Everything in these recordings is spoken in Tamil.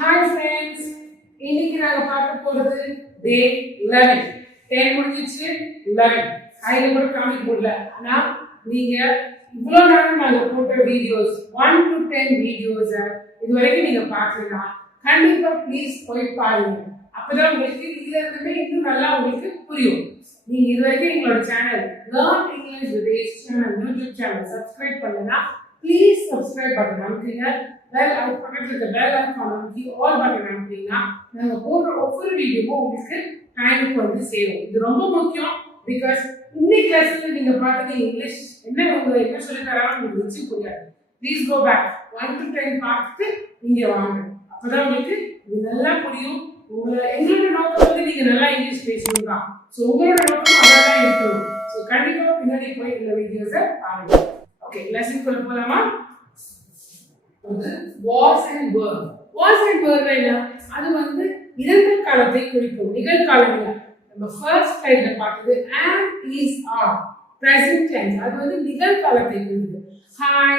Hi friends, இன்னைக்கு நாங்க பார்க்க போறது day 11. 10 முடிஞ்சிச்சு 11. கையில கூட காமிக்க முடியல. ஆனா நீங்க இவ்வளவு நேரம் நாங்க போட்ட வீடியோஸ் 1 to 10 வீடியோஸ் இது வரைக்கும் நீங்க பார்க்கலனா கண்டிப்பா ப்ளீஸ் போய் பாருங்க. அப்பதான் உங்களுக்கு இதுல இருந்து இன்னும் நல்லா உங்களுக்கு புரியும். நீங்க இது வரைக்கும் எங்களோட channel Learn English with Ace channel YouTube channel subscribe பண்ணலனா ப்ளீஸ் சப்ஸ்கிரைப் பண்ணுங்க. நமக்கு பெல் ஐகான் பக்கத்துல இருக்க பெல் ஐகான் அமைக்கி ஆல் பட்டன் அமைக்கினா நாங்க போடுற ஒவ்வொரு வீடியோவும் உங்களுக்கு டைமுக்கு வந்து சேரும். இது ரொம்ப முக்கியம். பிகாஸ் இன்னைக்கு லெசன்ல நீங்க பாத்தீங்க இங்கிலீஷ் உங்களுக்கு என்ன சொல்லி தராங்க உங்களுக்கு வச்சு புரியாது. ப்ளீஸ் கோ பேக் 1 to 10 பார்த்துட்டு நீங்க வாங்க. அப்பதான் உங்களுக்கு இது நல்லா புரியும். எங்களோட நோக்கம் வந்து நீங்க நல்லா இங்கிலீஷ் பேசணும் தான். ஸோ உங்களோட நோக்கம் அதான் இருக்கணும். ஸோ கண்டிப்பா பின்னாடி போய் இந்த வீடியோஸை பாருங்க. ஓகே, லெசன் குள்ள போலாமா? was and were. was and were என்ன? அது வந்து இறந்த காலத்தை குறிக்கும். நிகழ்காலம் இல்ல. நம்ம ஃபர்ஸ்ட் ஸ்லைட்ல பார்த்தது am is are present tense. அது வந்து நிகழ்காலத்தை குறிக்குது. Hi,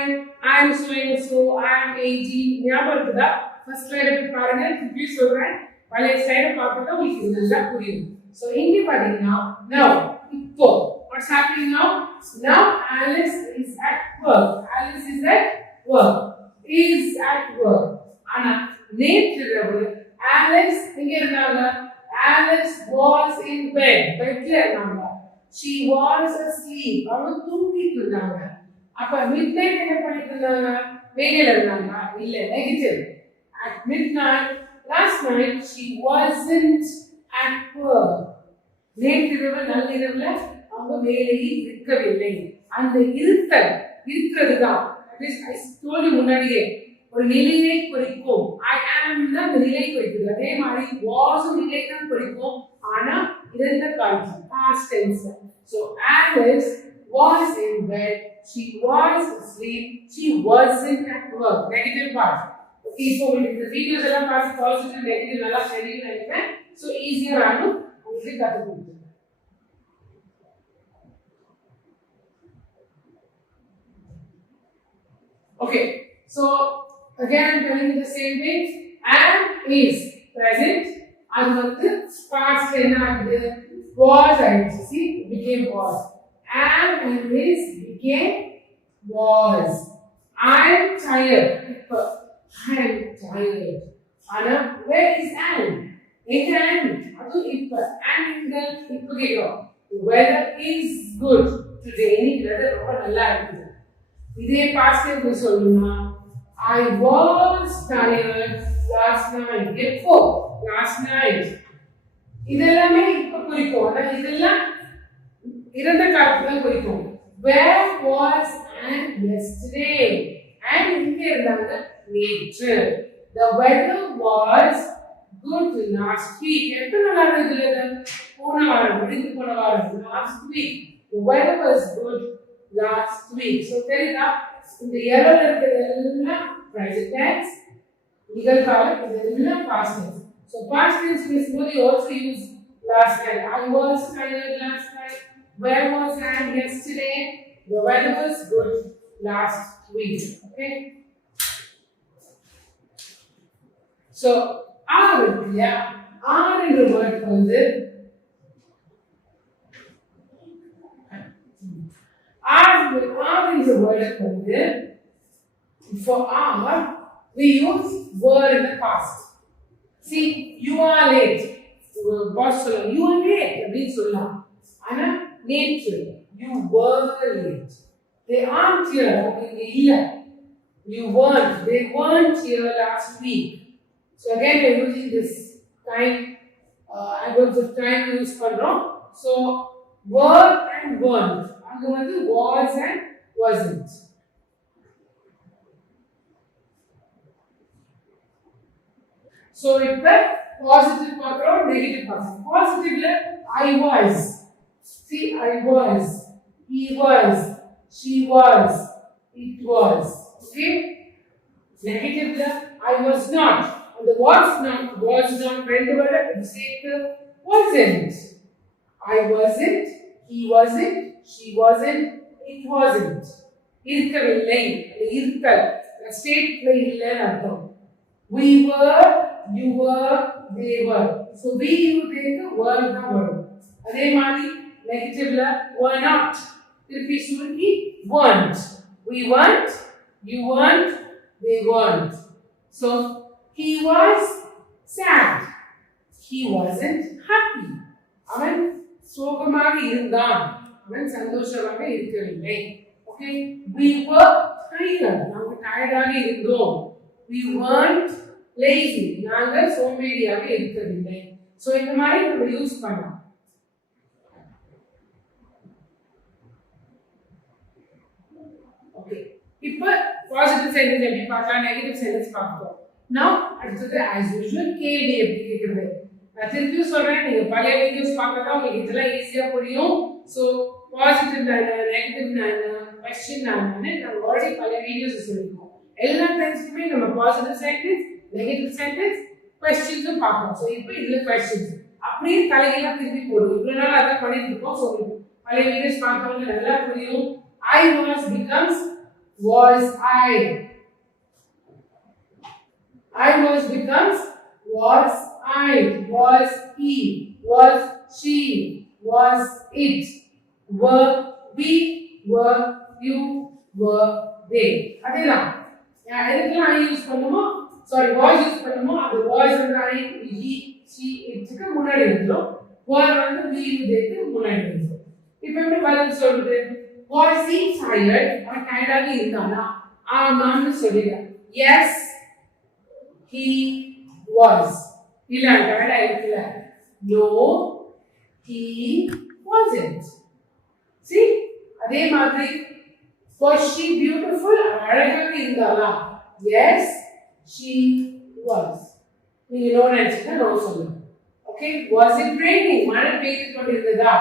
I am so and so, I am 18. ஞாபகம் இருக்குதா? ஃபர்ஸ்ட் ஸ்லைட பாருங்க, திருப்பி சொல்றேன். பழைய ஸ்லைட பார்த்தா உங்களுக்கு நல்லா புரியும். So இங்க பாத்தீங்கன்னா now இப்போ what's happening now? Now Alice is at work. Alice is at work. Is at work. ஆனா நேற்று இரவு Alice எங்க இருந்தாங்க? Alice was in bed. பெட்ல இருந்தாங்க. She was asleep. அவங்க தூங்கிட்டு இருந்தாங்க. அப்ப midnight என்ன பண்ணிட்டு இருந்தாங்க? வேலையில இருந்தாங்க. இல்ல, negative. At midnight last night she wasn't at work. நேற்று இரவு நள்ளிரவுல அவங்க வேலையில் இருக்கவில்லை. அந்த இருக்கிறதுதான் முன்னாடியே ஒரு நிலையை குறிக்கும். I am தான் அந்த நிலை குறிக்குது. அதே மாதிரி was நிலை தான் குறிக்கும். ஆனா இறந்த காலம் past tense. So Alice was in bed, she was asleep, she wasn't at work. Negative part. Okay, இப்போ இந்த வீடியோஸ் எல்லாம் பார்த்து பாசிட்டிவ் நெகட்டிவ் நல்லா தெரியும் நினைக்கிறேன். So easier ஆகும் உங்களுக்கு கத்துக்கணும். Okay, so again I'm telling you the same thing. Am is present. அது வந்து past என்ன ஆகுது? Was ஆயிடுச்சு. See, it became was. Am and is became was. I am tired. I am tired. ஆனா where is am? எங்க am? அது இப்ப. am இங்க இப்ப கேக்குறோம். The weather is good today. இன்னைக்கு weather ரொம்ப நல்லா இருக்குது. இதே past tense சொல்லணும்னா I was tired last night. எப்போ? last night. இதெல்லாமே இப்ப குறிக்கும். ஆனா இதெல்லாம் இறந்த காலத்துல குறிக்கும். Where was and yesterday? and இங்க இருந்தாங்க நேற்று. The weather was good last week. எத்தனை நாள் இதுல? போன வாரம், முடிந்து போன வாரம், last week. The weather was good last week. So தெரியுதா? இந்த எரர்ல இருக்கிறதெல்லாம் present tense, நிகழ்காலம், இதெல்லாம் past tense. So past tense means you also use last night. I was tired last night. Where was I yesterday? The weather was good last week. Okay? So are in the word வந்து are is a word வந்து for are we use were in the past. See, you are late. boss சொல்லலாம் you are late அப்படின்னு சொல்லலாம். ஆனா நேற்று you were late. They aren't here அப்படின்னு இல்ல. You weren't. They weren't here last week. So again we are using this time adverbs of time use பண்றோம். So were and weren't. அங்க வந்து was and wasn't. So இப்ப positive பார்க்கறோம், negative பார்க்கறோம். Positive ல I was. See, I was, he was, she was, it was. Okay? Negative ல I was not. And the was not ரெண்டு word at the same time wasn't. I wasn't, he wasn't, she wasn't, it wasn't. இருக்கவில்லை, இருக்கல் ஸ்டேட்ல இல்லைன்னு அர்த்தம். We were you were, they were. So we, you, they were தான் வரும். அதே மாதிரி நெகட்டிவ்ல were not. திருப்பி சுருக்கி weren't. We weren't, you weren't, they weren't. So he was sad. He wasn't happy. அவன் சோகமாக இருந்தான். அவன் சந்தோஷமாக இருக்கவில்லை. Okay, we were tired. நாங்க டயர்டாக இருந்தோம். We weren't lazy. நாங்க சோம்பேறியாக இருக்கவில்லை. So இந்த மாதிரி நம்ம யூஸ் பண்ணலாம். Okay, இப்போ பாசிட்டிவ் சென்டென்ஸ் எப்படி பார்க்கலாம், நெகட்டிவ் சென்டென்ஸ் பார்ப்போம். Now அடுத்தது as usual கேள்வி எப்படி கேக்குறது. நான் திருப்பி சொல்றேன், நீங்க பழைய வீடியோஸ் பார்த்தா உங்களுக்கு இதெல்லாம் ஈஸியா புரியும். சோ பாசிட்டிவ் நெகட்டிவ் क्वेश्चन நான் ஆல்ரெடி பழைய வீடியோஸ் சொல்லிருக்கோம். எல்லா டைம்ஸ்க்குமே நம்ம positive sentence, negative sentence, questions பார்ப்போம். சோ இப்போ இதுல क्वेश्चंस அப்படியே தலைகீழா திருப்பி போடுவோம். இவ்வளவு நாள் அத பண்ணிட்டு இருக்கோம். சோ பழைய வீடியோஸ் பார்த்தவங்க நல்லா புரியும். I was becomes was I. I was becomes was I, was he, was she, was it, were we, were you, were they. அதேதான். எதுக்கெல்லாம் I யூஸ் பண்ணுமோ, சாரி was யூஸ் பண்ணுமோ, அது was வந்து I, he, she, itக்கு முன்னாடி வந்துரும். were வந்து we, you, theyக்கு முன்னாடி வந்துரும். இப்போ எப்படி பதில் சொல்றது? Was he tired? அவன் டயர்டாக இருந்தானா? ஆமான்னு சொல்லுங்க. Yes, he was. இல்ல டயர்டா இருக்கல. No, he wasn't. See, அதே மாதிரி was she beautiful? அழகாக இருந்தாளா? Yes, she was. நீங்க நோ நினைச்சீங்க, நோ சொல்லுங்க. Okay, was it raining? மழை பெய்து கொண்டிருந்ததா?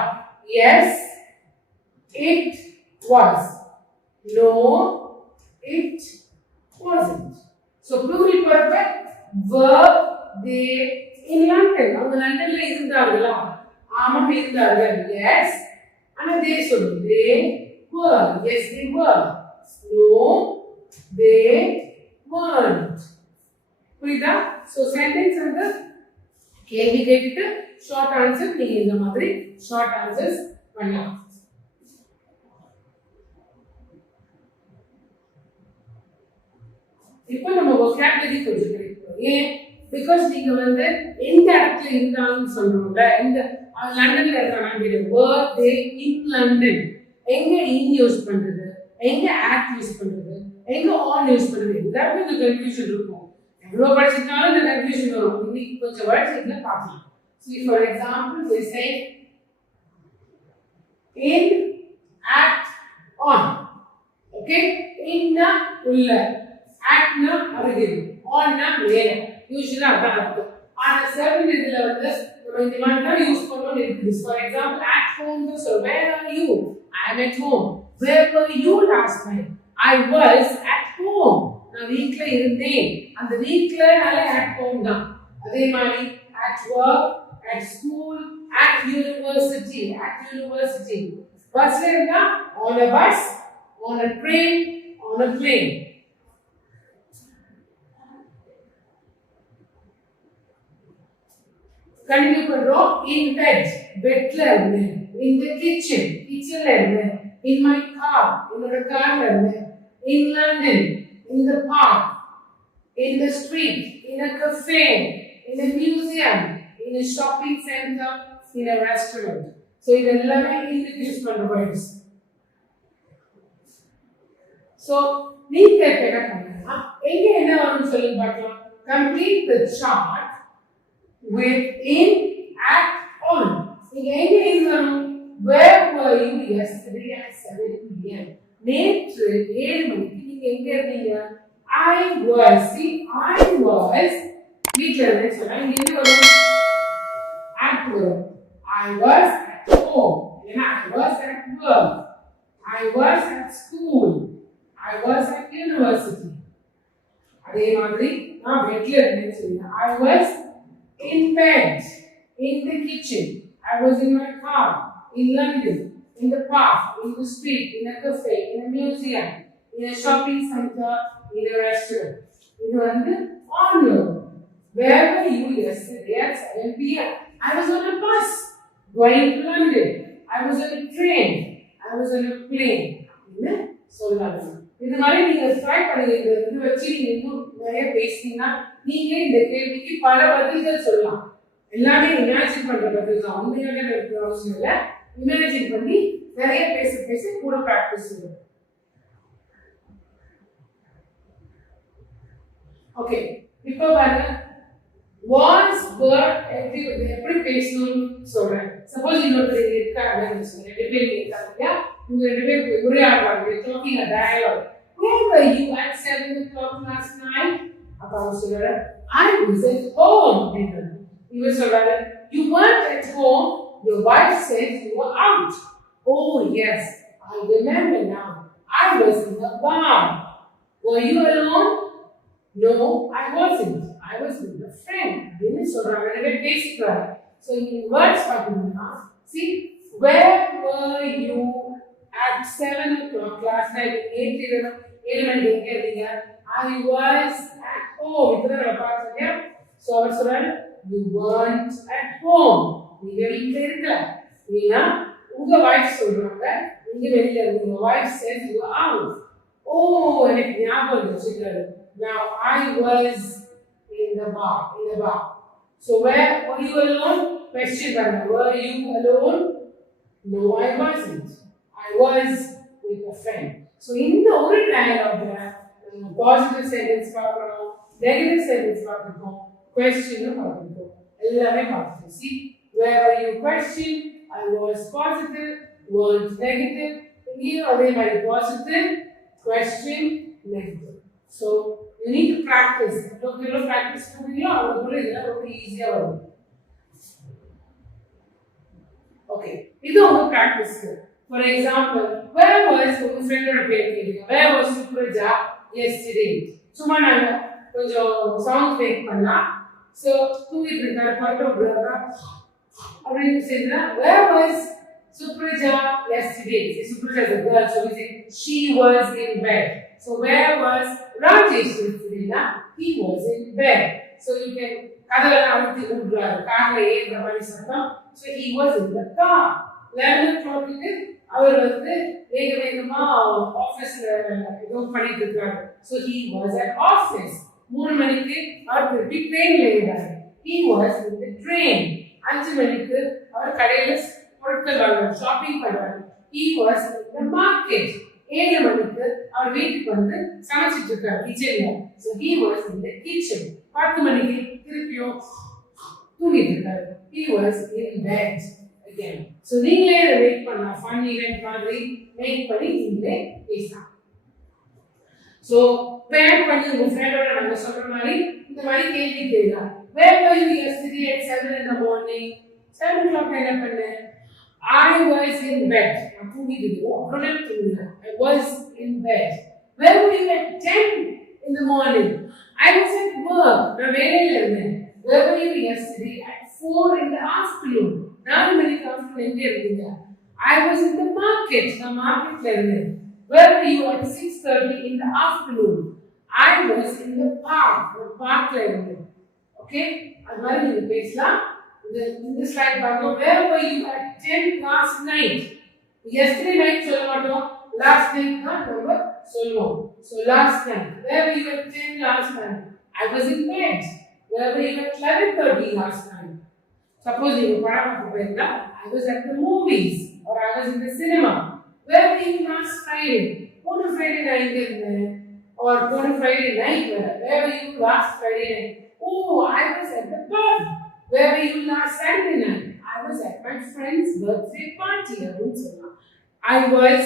Yes, it was. No, it wasn't. So plural perfect. Were they in London? அவங்க லண்டன்ல இருந்தார்களா? ஆமா இருந்தார்கள். Yes. ஆனா they சொல்லு. They were. Yes, they were. No, they weren't. புரியுதா? So sentence வந்து கேள்வி கேட்டுட்டு ஷார்ட் ஆன்சர் நீங்க இந்த மாதிரி ஷார்ட் ஆன்சர்ஸ் பண்ணலாம். இப்போ நம்ம vocabulary கொஞ்சம் படிப்போம். ஏன்? because நீங்க வந்து எந்த இடத்துல இருந்தாலும் சொல்றோம்ல, இந்த லண்டன்ல இருக்காங்க, were they in London, எங்க in யூஸ் பண்றது, எங்க at யூஸ் பண்றது, எங்க on யூஸ் பண்றது, எல்லாமே இந்த கன்ஃபியூஷன் இருக்கும். எவ்வளவு படிச்சிருந்தாலும் இந்த கன்ஃபியூஷன் வரும். இன்னைக்கு கொஞ்சம் வேர்ட்ஸ் இதுல பார்க்கலாம். see for example we say in, at, on. okay, in na உள்ள, at na அருகில், on na மேல. யூசுவலா அதான் அர்த்தம். ஆனா செவன் இதுல வந்து நம்ம இந்த மாதிரி தான் யூஸ் பண்ணோம்னு இருக்குது. for example at home னு சொல்ல, where are you? I am at home. where were you last night? I was at home. நான் வீட்ல இருந்தேன். அந்த வீட்லனால at home தான். அதே மாதிரி at work, at school, at university, at university. பஸ்ல இருந்தா on a bus, on a train, on a plane. continue பண்றோம். in bed, bedல இருந்தேன். in the kitchen, kitchenல இருந்தேன். in my car, என்னோட கார்ல இருந்தேன். in London, in the park, in the street, in a cafe, in a museum, in a shopping center, in a restaurant. so இதெல்லாமே in யூஸ் பண்ற words. so நீங்க என்ன பண்ணலாம், எங்க என்ன வரும்னு சொல்லி பார்க்கலாம். complete the chart with in, at, on. நீங்க எங்க இருக்கணும்? where were you yesterday at 7 p.m. நேற்று 7 மணிக்கு நீங்க எங்க இருந்தீங்க? I was. see, I was வீட்ல இருந்தேன்னு சொன்னா இங்க என்ன வரும்? at வரும். I was at home. ஏன்னா I was at work. I was at school. I was at university. அதே மாதிரி நான் வீட்ல இருந்தேன்னு சொன்னா I was in bed, in the kitchen. I was in my car, in London, in the park, in the street, in a cafe, in a museum, in a shopping center, in a restaurant. இது வந்து on. Where were you yesterday at 7 p.m.? I was on a bus going to London. I was on a train. I was on a plane. என்ன சொல்லாது. இந்த மாதிரி நீங்க ட்ரை பண்ணுங்க. இது வச்சு நீங்க இன்னும் நிறைய பேசினீங்கன்னா நீங்க இந்த கேள்விக்கு பல பதில்கள் சொல்லலாம். எல்லாமே இமேஜின் பண்ற பதில் தான். உண்மையாவே இருக்கிற அவசியம் இல்லை. இமேஜின் பண்ணி நிறைய பேச பேச கூட ப்ராக்டிஸ் பண்ணுங்க. ஓகே, இப்போ பாருங்க was were எப்படி பேசணும்னு சொல்றேன். சப்போஸ் இன்னொருத்தர் இருக்காங்க ரெண்டு பேர் இருக்காங்க, இவங்க ரெண்டு பேர் உரையாடுறாங்க, talking a dialogue. Where were you at 7 o'clock last night? அப்ப அவங்க சொல்றாரு I was at home. இவங்க சொல்றாரு you weren't at home, your wife said you were out. Oh yes, I remember now, I was in the bar. Were you alone? No, I wasn't. I was with a friend. This is basic. So in words, see, where were you at 7 o'clock last night? I was at home. So you weren't at home. Your wife says you were out. Oh, now I was in the bar. So where were you alone? Question: were you alone? No, I wasn't. I was with a friend. So in the oral dialogue, positive sentence பார்க்கணும், negative sentence பார்க்கணும், question பார்க்கணும், எல்லாமே பார்க்கணும். See, where were you? Question: I was positive, was negative. Here அதே மாதிரி positive, question, negative. So you need to practice. You practice easier. Okay, this is practice. For example, where was your friend? Where was Supraja yesterday? Suma naanga konjam song make panna. So tungittirukar photo அப்படினு சொல்றா. Where was Supraja yesterday? Supraja is a girl, so we say she was in bed. So where was Rajesh yesterday? He was in bed. So you can so he was in the car. 11 o'clock அவர் வந்து வேகமா ஆபீஸ்ல ஏதோ பண்ணிட்டு இருக்காரு. So he was at office. 3 மணிக்கு அவர் திருப்பி ட்ரெயின்ல ஏறாரு. He was in the train. 5 மணிக்கு அவர் கடையில பொருட்கள் வாங்குறாரு, ஷாப்பிங் பண்றாரு. He was in the market. 7 மணிக்கு அவர் வீட்டுக்கு வந்து சமைச்சிட்டு இருக்காரு கிச்சன்ல. So he was in the kitchen. 10 மணிக்கு திருப்பியும் தூங்கிட்டு இருக்காரு. He was in bed again. So நீங்களே இதை மேக் பண்ணலாம். ஃபன் ஈவென்ட் மாதிரி மேக் பண்ணி நீங்களே பேசலாம். So பேர் பண்ணி உங்க ஃப்ரெண்டோட நம்ம சொல்ற மாதிரி இந்த மாதிரி கேள்வி கேட்கலாம். Where were you yesterday at 7 in the morning? 7 o'clock என்ன பண்ண? I was in bed. நான் தூங்கிட்டு இருக்கேன். I was in bed. Where were you at 10 in the morning? I was at work. நான் வேலையில இருந்தேன். Where were you yesterday at 4 in the afternoon? 4 மணிக்கு afternoon எங்க இருந்தீங்க? I was in the market. நான் மார்க்கெட்ல இருந்தேன். Where were you at 6:30 in the afternoon? I was in the park. நான் பார்க்ல இருந்தேன். Okay? அது மாதிரி நீங்க பேசலாம். இந்த ஸ்லைட் பாருங்க. Where were you at 10 last night? Yesterday night சொல்ல மாட்டோம். Last night தான் நம்ம சொல்லுவோம். So last night. Where were you at 10 last night? I was in bed. Where were you at 11:30 last night? Suppose you were I was at the movies or I was in the cinema. Where were you last Friday? On a Friday night or on a Friday night. Where were you last Friday night? Oh, I was at the pub. Where were you last Saturday night? I was at my friend's birthday party. I was,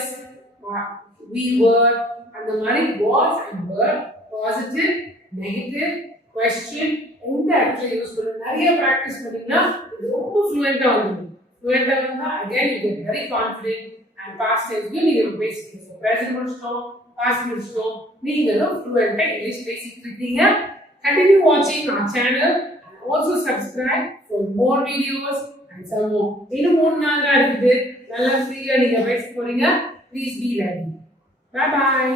we were, and the money was and were positive, negative, question. இந்த ஆக்சுவலி யூஸ் பண்ணி நிறைய ப்ராக்டிஸ் பண்ணீங்கன்னா இது ரொம்ப ஃப்ளூயண்டா வந்துடும். ஃப்ளூயண்டா வந்தா again you get very confident and past டென்ஸ்லயும் நீங்க பேசிட்டீங்க. ஸோ ப்ரெசென்ட் முடிச்சிட்டோம், பாஸ்ட் முடிச்சிட்டோம், நீங்களும் ஃப்ளூயண்டா இங்கிலீஷ் பேசிட்டு இருக்கீங்க. கண்டினியூ வாட்சிங் our channel and also subscribe for more videos and some more. இன்னும் 3 நாள் தான் இருக்குது. நல்லா ஃப்ரீயா நீங்க பேச போறீங்க. Please be ready. Bye bye.